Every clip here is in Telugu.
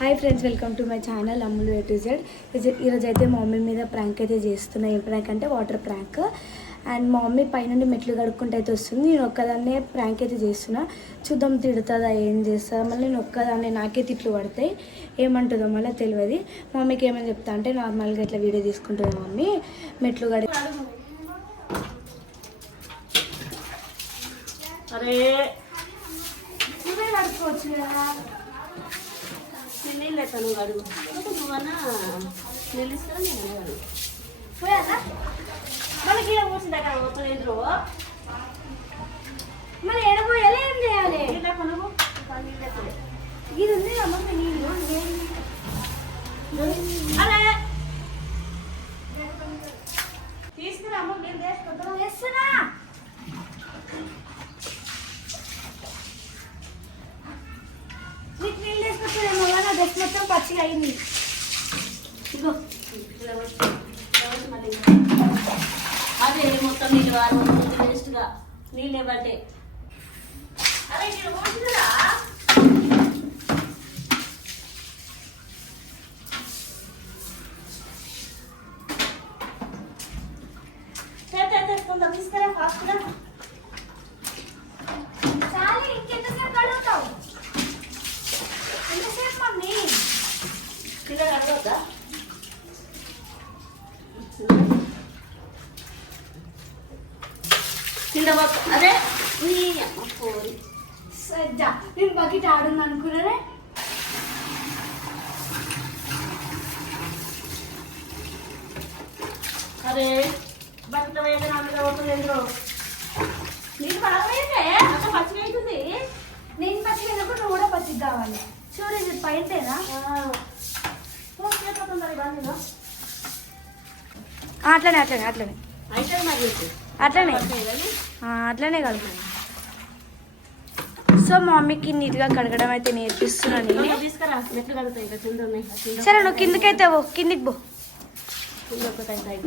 Hi friends, welcome to my channel Ammulu A to Z. ఈరోజు అయితే మా మమ్మీ మీద ప్రాంక్ అయితే చేస్తున్నా. ఏం ప్రాంక్ అంటే వాటర్ ప్రాంక్. అండ్ మా మమ్మీ పైనుండి మెట్లు కడుక్కుంటూ అయితే వస్తుంది. నేను ఒక్కదాన్నే ప్రాంక్ అయితే చేస్తున్నా. చూద్దాం తిడుతుందా, ఏం చేస్తుందా. మళ్ళీ నేను ఒక్కదాన్నే నాకే తిట్లు పడతాయి. ఏమంటుందో మళ్ళీ తెలియదు. మా మమ్మీకి ఏమని చెప్తా అంటే నార్మల్గా ఇట్లా వీడియో తీసుకుంటుంది మమ్మీ మెట్లు కడి. అరే నువ్వే కడుక్కోవచ్చు కదా. నీళ్ళు ఎత్తాను అడుగు నువ్వన్నా నీళ్ళు ఇస్తాను నేను అడుగు పోయాలా మనకి ఏం కూర్చుంది అక్కడ మొత్తం ఎదురు మళ్ళీ ఎడపోయాలి, ఏం చేయాలి? నీళ్ళ కొనుగో నీళ్ళు ఎత్తలే ఇది ఉంది మమ్మీ నీళ్ళు. అరే తీసుకురా అమ్మ నీళ్ళు తీసుకుంటాం వేస్తున్నా. నీకు నీళ్ళు వేసుకొచ్చేదేమో నా డ్రెస్ మొత్తం పచ్చిగా అయింది. ఇగో అదే మొత్తం నీళ్ళు వారు వేస్ట్గా నీళ్ళు ఇవ్వంటే అరే నేను పోతుందా కొంత తీసుకురా ఫాస్ట్గా చాలు, ఇంకెంతసేపు కడుగుతావు? ఎంతసేపు మమ్మీ? పిల్లలు అడగద్దా కింద అదే నీ అమ్మ పోరి సజ్జా నేను బకెట్ ఆడుంది అనుకున్నానే. అరే బట్టలు వేయడం అందులో అవుతుంది ఎందులో నీకు బాగైతే అంత పచ్చిగా అవుతుంది నేను పచ్చిగా అయినప్పుడు నువ్వు కూడా పచ్చిగా కావాలి. చూడు ఇది పైంటేనా? అట్లనే అట్లనే అట్లనే అయితే మరి అట్లనే అట్లనే కలుపు. సో మా మమ్మీకి నీట్గా కడగడం అయితే నేర్పిస్తున్నాను నేను. తీసుకురా మెట్లు కడుగుతాయి ఇంకా కింద ఉన్నాయి. సరే నువ్వు కిందకైతే పో, కిందికి పో. కింద ఒకటి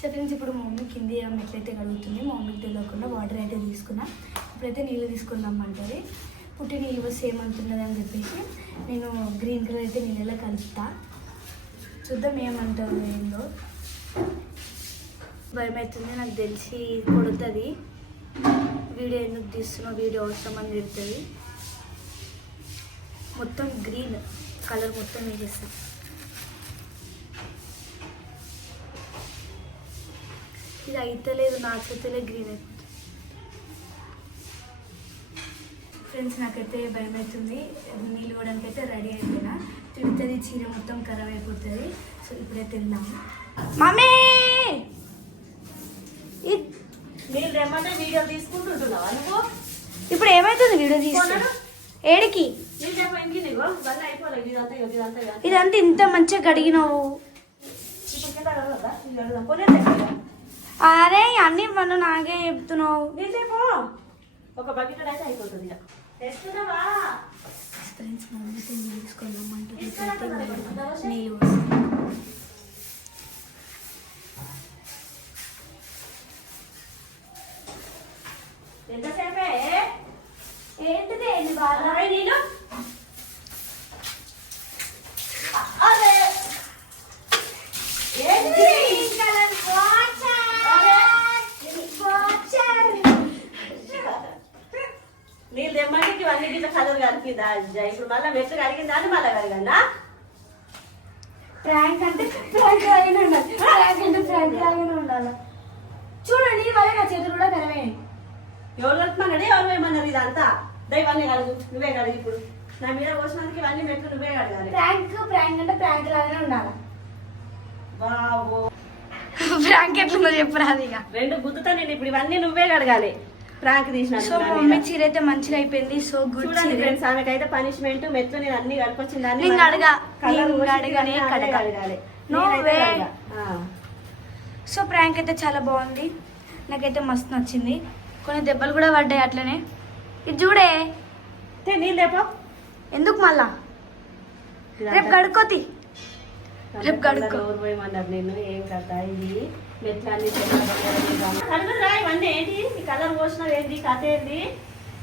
సో ఫ్రెండ్స్, ఇప్పుడు మా మమ్మీ కింది మెట్లయితే కడుగుతుంది. మా మమ్మీకి తెలియకుండా వాటర్ అయితే తీసుకున్నా. ఇప్పుడైతే నీళ్ళు తీసుకుందామంటుంది. పుట్టి నీళ్ళు సేమ్ అంటున్నది అని చెప్పేసి నేను గ్రీన్ కలర్ అయితే నీళ్ళలో కలుపుతా. చూద్దాం ఏమంటారు ఏందో. భయం అవుతుంది నాకు తెలిసి కొడుతుంది. వీడియో ఎందుకు తీస్తున్నావు, వీడియో అవసరం అని తిడుతుంది. మొత్తం గ్రీన్ కలర్ మొత్తం వేసేస్తాం. ఇది అయితలేదు, నాకైతే గ్రీన్ అయిపోతుంది. ఫ్రెండ్స్, నాకైతే భయం అవుతుంది. నీళ్ళు ఇవ్వడానికి అయితే రెడీ అయిపోయినా. తిడుతుంది, చీర మొత్తం ఖరాబ్ అయిపోతుంది. సో ఇప్పుడైతే వెళ్దాము. మమ్మీ నీళ్ళు తెమ్మంటే వీడియో తీసుకుంటుంటున్నావా నువ్వు? ఇప్పుడు ఏమవుతుంది వీడియో తీసి ఏడికి? నీళ్ళు తెప్ప ఇంటికి నీకు వల్ల అయిపోలేదు ఇదంతా ఇదంతా ఇంత మంచిగా కడిగినావు. ఇప్పుడు కింద అడగదా నీళ్ళు అడుగుదాం కొనే. అరే అన్నీ మనం నాకే చెప్తున్నావు. నీళ్ళు తెపో ఒక బకెట్ అయితే అయిపోతుంది ఇక తెస్తున్నావా ఫ్రెండ్స్, మమ్మీతో నీళ్ళు తీసుకుందామంటే నీళ్ళు ఎంతసేపే ఏంటిది ఏంటి బాగా నీళ్ళు అదే ఏంటి నీళ్ళు తెమ్మంటే ఇవన్నీ ఇట్లా కలర్ కలిపిదా ఇప్పుడు మళ్ళీ మెట్లు కడిగిన దాన్ని మళ్ళీ కడిగన్నా ప్రాంక్ అంటే ప్రాంక్ లాగానే ఉండాలి. ప్రాంక్ అంటే ప్రాంక్ లాగానే ఉండాలి. చూడండి వల్ల నా చేతులు కూడా కరవే. ఎవరు కలుపుమన్నాడు ఎవరు వేయమన్నారు ఇదంతా దైవాన్ని కడుగు నువ్వే కడుగు. ఇప్పుడు నా మీద పోసినందుకు ఇవన్నీ మెట్లు నువ్వే కడగాలి. ప్రాంక్ అంటే ప్రాంక్ లాగానే ఉండాలి. బాబో ప్రాంక్ ఎట్లుందో చెప్పరాదు. ఇక రెండు గుద్దుతా నేను ఇప్పుడు ఇవన్నీ నువ్వే కడగాలి ప్రాంక్ తీసిన. సో మమ్మీ చీర అయితే మంచిగా అయిపోయింది. సో గుడ్ ఫ్రెండ్స్, ఆమెకైతే పనిష్మెంట్ మెట్లు నేను అన్ని కడుకొచ్చింది నేను అడగాలి. సో ప్రాంక్ అయితే చాలా బాగుంది, నాకైతే మస్తు నచ్చింది. కొన్ని దెబ్బలు కూడా పడ్డాయి అట్లనే. ఇది చూడే నీళ్ళు లేపో ఎందుకు మళ్ళా రేపు గడుకోతి. రేపు గడుకో పోయమన్నారు నేను ఏం కదా ఇది మెట్లన్నీ కడుగురా ఇవన్నీ ఏంటి ఈ కలర్ పోసినావు ఏంటి కథ ఏంటి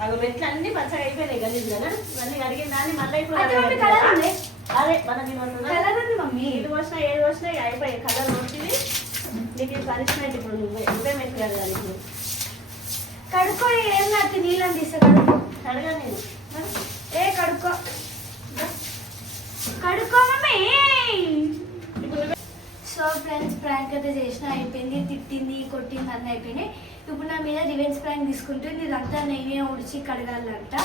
అవి మెట్లు అన్ని పచ్చగా అయిపోయినాయి గలీజ్ కదా ఇవన్నీ అడిగిన దాన్ని మళ్ళీ ఇప్పుడు అదే సరే మన నేను కలర్ ఉంది మమ్మీ. ఏది పోసినా ఏది పోసినా ఇక అయిపోయాయి కలర్ పోతుంది. నీకు ఇది పనిష్మెంట్ ఇప్పుడు నువ్వే మెట్లు కడగాలి. ఇప్పుడు కడుక్కో, ఏం నాకు నీళ్ళని తీస్తా కడుక్కో. కడగా నేను కడుక్కో కడుక్కో మమ్మీ. సో ఫ్రెండ్స్, ప్రాంక్ అయితే చేసిన అయిపోయింది. తిట్టింది, కొట్టింది అన్నీ అయిపోయినాయి. ఇప్పుడు నా మీద రివెంజ్ ప్రాంక్ తీసుకుంటుంది. ఇదంతా నేనే ఉడిచి కడగాలంట.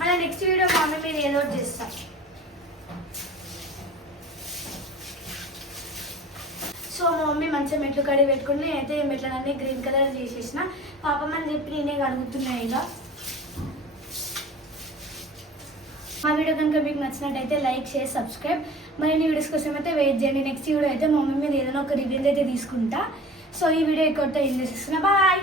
మళ్ళీ నెక్స్ట్ వీడియో మమ్మీ మీద ఏదో ఒకటి చేస్తా. సో మా మమ్మీ మంచిగా మెట్లు కడిగి పెట్టుకుని నేనైతే మెట్లన్నీ గ్రీన్ కలర్ చేసేసిన. పాపం అని చెప్పి నేనే కడుగుతున్నాయి. ఇక మా వీడియో కనుక మీకు నచ్చినట్టయితే లైక్, షేర్, సబ్స్క్రైబ్. మరిన్ని వీడియోస్ కోసం అయితే వెయిట్ చేయండి. నెక్స్ట్ వీడియో అయితే మా మమ్మీ మీద ఏదైనా ఒక రివ్యూస్ అయితే తీసుకుంటా. సో ఈ వీడియో ఇక్కడితో ఏం చేసేస్తున్నా. బాయ్.